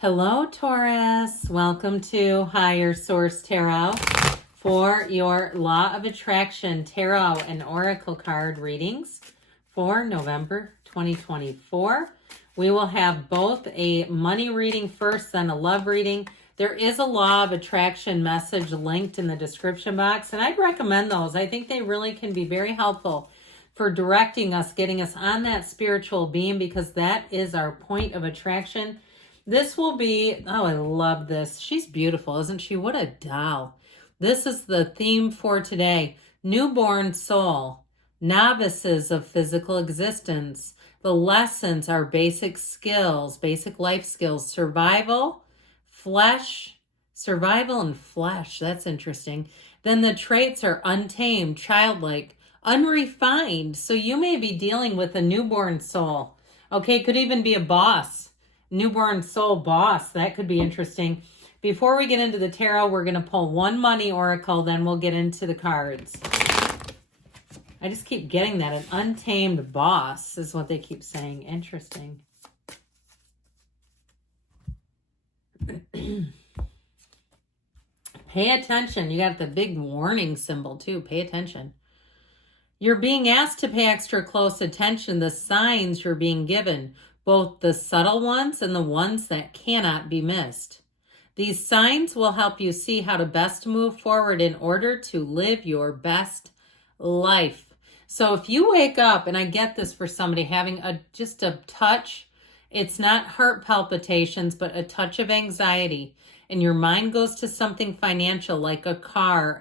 Hello, Taurus. Welcome to Higher Source Tarot for your Law of Attraction Tarot and Oracle card readings for November 2024. We will have both a money reading first, then a love reading. There is a Law of Attraction message linked in the description box, and I'd recommend those. I think they really can be very helpful for directing us, getting us on that spiritual beam, because that is our point of attraction. This will be, oh, I love this. She's beautiful, isn't she? What a doll. This is the theme for today. Newborn soul, novices of physical existence. The lessons are basic skills, basic life skills, survival and flesh. That's interesting. Then the traits are untamed, childlike, unrefined. So you may be dealing with a newborn soul. Okay, could even be a boss. Newborn soul boss. That could be interesting. Before we get into the tarot, we're going to pull one money oracle, then we'll get into the cards. I just keep getting that. An untamed boss is what they keep saying. Interesting. Pay attention. You got the big warning symbol too. Pay attention. You're being asked to pay extra close attention to the signs you're being given, both the subtle ones and the ones that cannot be missed. These signs will help you see how to best move forward in order to live your best life. So if you wake up, and I get this for somebody having just a touch, it's not heart palpitations, but a touch of anxiety, and your mind goes to something financial like a car,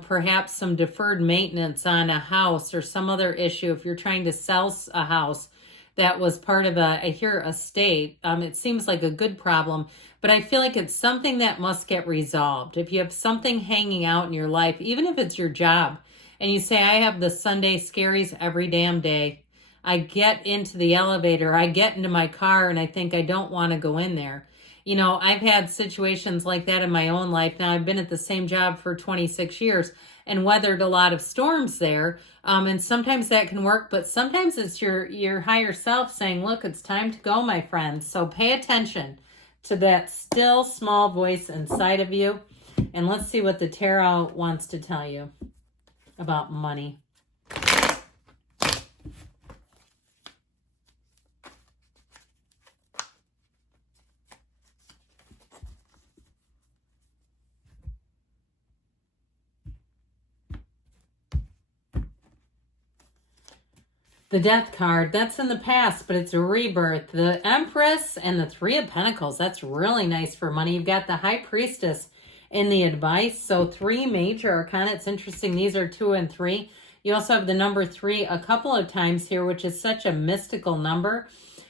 perhaps some deferred maintenance on a house or some other issue. If you're trying to sell a house that was part of a estate, it seems like a good problem, but I feel like it's something that must get resolved. If you have something hanging out in your life, even if it's your job, and you say, I have the Sunday scaries every damn day. I get into the elevator, I get into my car, and I think I don't want to go in there. I've had situations like that in my own life. Now, I've been at the same job for 26 years and weathered a lot of storms there. And sometimes that can work, but sometimes it's your higher self saying, look, it's time to go, my friends. So pay attention to that still small voice inside of you. And let's see what the tarot wants to tell you about money. The Death card, that's in the past, but it's a rebirth. The Empress and the Three of Pentacles, that's really nice for money. You've got the High Priestess in the advice. So 3 major arcana. It's interesting. These are 2 and 3. You also have the number 3 a couple of times here, which is such a mystical number.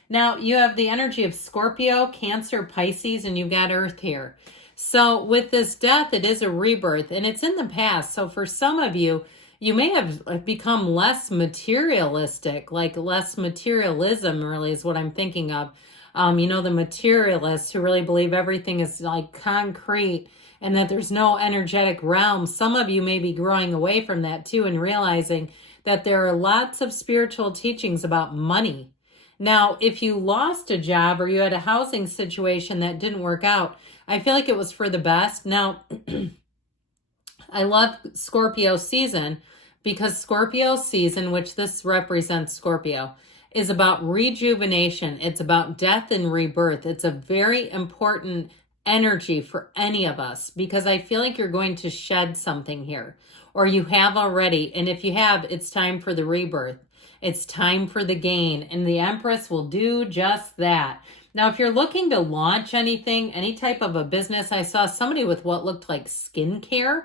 Now, you have the energy of Scorpio, Cancer, Pisces, and you've got Earth here. So with this death, it is a rebirth, and it's in the past. So for some of you, you may have become less materialistic, like less materialism really is what I'm thinking of. The materialists who really believe everything is like concrete and that there's no energetic realm. Some of you may be growing away from that too and realizing that there are lots of spiritual teachings about money. Now, if you lost a job or you had a housing situation that didn't work out, I feel like it was for the best. Now, I love Scorpio season because Scorpio season, which this represents Scorpio, is about rejuvenation. It's about death and rebirth. It's a very important energy for any of us because I feel like you're going to shed something here, or you have already. And if you have, it's time for the rebirth. It's time for the gain. And the Empress will do just that. Now, if you're looking to launch anything, any type of a business, I saw somebody with what looked like skincare.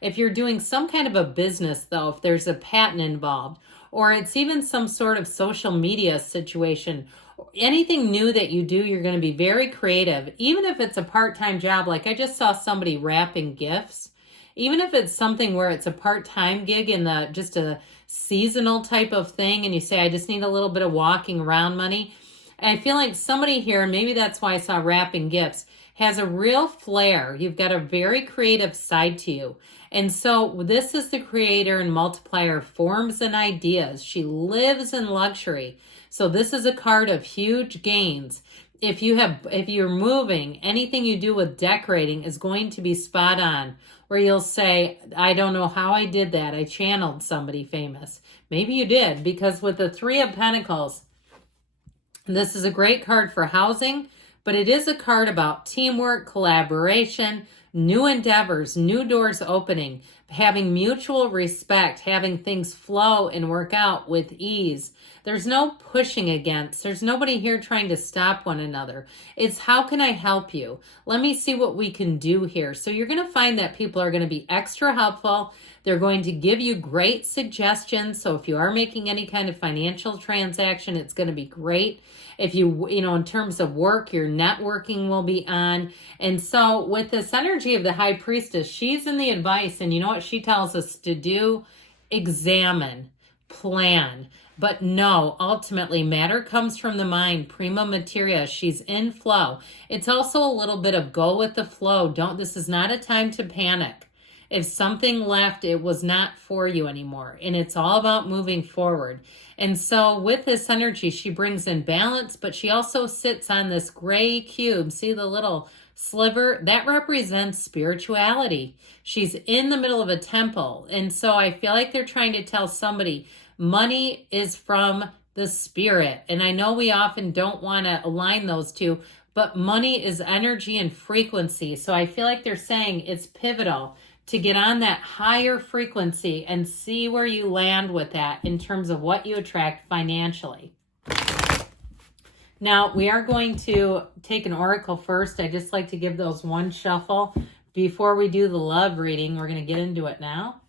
If you're doing some kind of a business, though, if there's a patent involved, or it's even some sort of social media situation, anything new that you do, you're going to be very creative. Even if it's a part-time job, like I just saw somebody wrapping gifts. Even if it's something where it's a part-time gig in just a seasonal type of thing, and you say, I just need a little bit of walking around money. And I feel like somebody here, maybe that's why I saw wrapping gifts, has a real flair. You've got a very creative side to you. And so this is the creator and multiplier of forms and ideas. She lives in luxury. So this is a card of huge gains. If you're moving, anything you do with decorating is going to be spot on, where you'll say, I don't know how I did that. I channeled somebody famous. Maybe you did, because with the Three of Pentacles, this is a great card for housing, but it is a card about teamwork, collaboration, new endeavors, new doors opening, having mutual respect, having things flow and work out with ease. There's no pushing against. There's nobody here trying to stop one another. It's how can I help you? Let me see what we can do here. So you're going to find that people are going to be extra helpful. They're going to give you great suggestions. So if you are making any kind of financial transaction, it's going to be great. If in terms of work, your networking will be on. And so with this energy of the High Priestess, she's in the advice. And you know what she tells us to do? Examine, plan. But no, ultimately, matter comes from the mind. Prima materia. She's in flow. It's also a little bit of go with the flow. This is not a time to panic. If something left, it was not for you anymore. And it's all about moving forward. And so with this energy, she brings in balance, but she also sits on this gray cube. See the little sliver? That represents spirituality. She's in the middle of a temple. And so I feel like they're trying to tell somebody money is from the spirit. And I know we often don't want to align those two, but money is energy and frequency. So I feel like they're saying it's pivotal to get on that higher frequency and see where you land with that in terms of what you attract financially. Now, we are going to take an oracle first. I just like to give those one shuffle before we do the love reading. We're going to get into it now.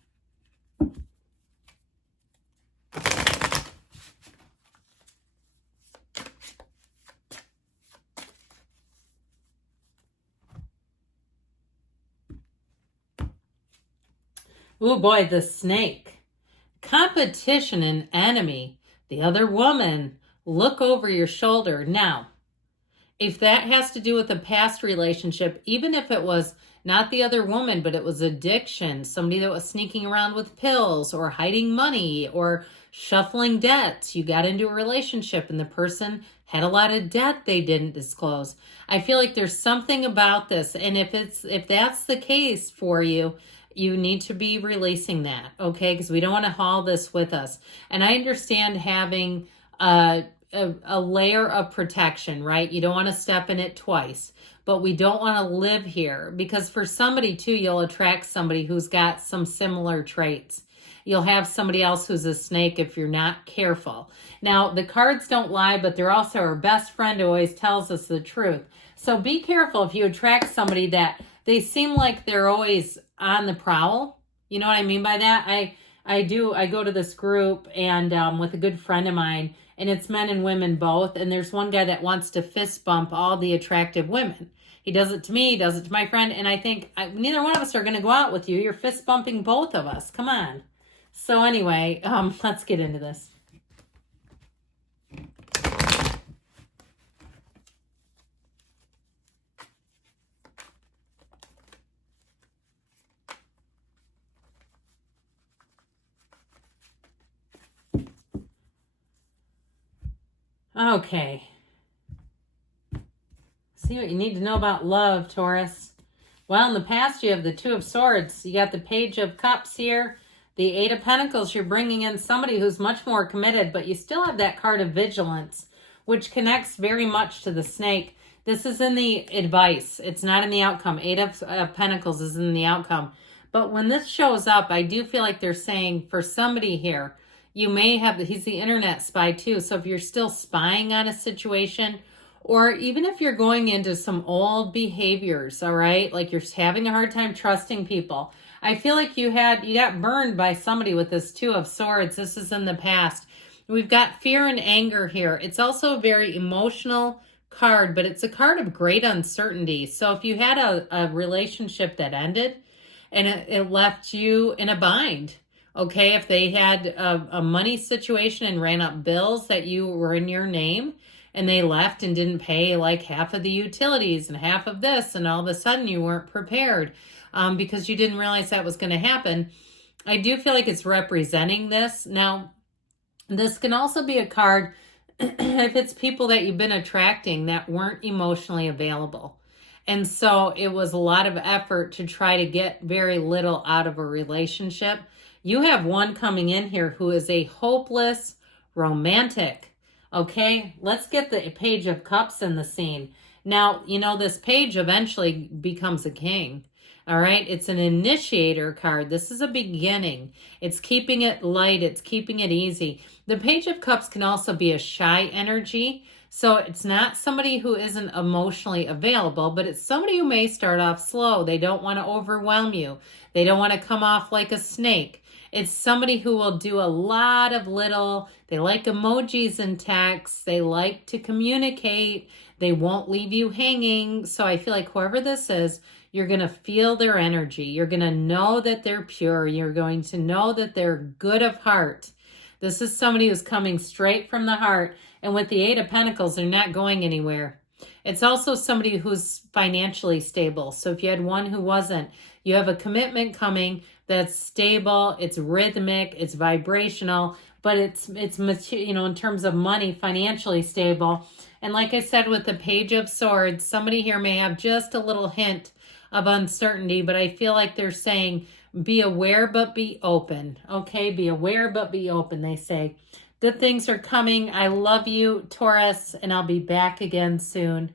Oh boy, the snake. Competition and enemy. The other woman. Look over your shoulder. Now, if that has to do with a past relationship, even if it was not the other woman, but it was addiction, somebody that was sneaking around with pills or hiding money or shuffling debts, you got into a relationship and the person had a lot of debt they didn't disclose. I feel like there's something about this. And if that's the case for you, you need to be releasing that, okay? Because we don't want to haul this with us. And I understand having a layer of protection, right? You don't want to step in it twice, but we don't want to live here because for somebody too, you'll attract somebody who's got some similar traits. You'll have somebody else who's a snake if you're not careful. Now, the cards don't lie, but they're also our best friend who always tells us the truth. So be careful if you attract somebody that they seem like they're always on the prowl. You know what I mean by that? I go to this group and with a good friend of mine, and it's men and women both. And there's one guy that wants to fist bump all the attractive women. He does it to me, he does it to my friend. And I think neither one of us are going to go out with you. You're fist bumping both of us. Come on. So anyway, let's get into this. Okay. See what you need to know about love, Taurus. Well, in the past, you have the Two of Swords. You got the Page of Cups here. The Eight of Pentacles. You're bringing in somebody who's much more committed, but you still have that card of vigilance, which connects very much to the snake. This is in the advice. It's not in the outcome. Eight of Pentacles is in the outcome. But when this shows up, I do feel like they're saying for somebody here, you may have, he's the internet spy too. So if you're still spying on a situation, or even if you're going into some old behaviors, all right, like you're having a hard time trusting people. I feel like you got burned by somebody with this Two of Swords. This is in the past. We've got fear and anger here. It's also a very emotional card, but it's a card of great uncertainty. So if you had a relationship that ended and it left you in a bind, okay, if they had a money situation and ran up bills that you were in your name and they left and didn't pay like half of the utilities and half of this, and all of a sudden you weren't prepared because you didn't realize that was going to happen. I do feel like it's representing this. Now, this can also be a card if it's people that you've been attracting that weren't emotionally available. And so it was a lot of effort to try to get very little out of a relationship. You have one coming in here who is a hopeless romantic. Okay, let's get the Page of Cups in the scene. Now, you know, this page eventually becomes a king. All right, it's an initiator card. This is a beginning. It's keeping it light, it's keeping it easy. The Page of Cups can also be a shy energy. So it's not somebody who isn't emotionally available, but it's somebody who may start off slow. They don't want to overwhelm you. They don't want to come off like a snake. It's somebody who will do a lot of little, they like emojis and texts. They like to communicate. They won't leave you hanging. So I feel like whoever this is, you're going to feel their energy. You're going to know that they're pure. You're going to know that they're good of heart. This is somebody who's coming straight from the heart. And with the Eight of Pentacles, they're not going anywhere. It's also somebody who's financially stable. So if you had one who wasn't, you have a commitment coming that's stable, it's rhythmic, it's vibrational, but it's you know, in terms of money, financially stable. And like I said, with the Page of Swords, somebody here may have just a little hint of uncertainty, but I feel like they're saying, be aware, but be open. Okay, be aware, but be open, they say. Good things are coming. I love you, Taurus, and I'll be back again soon.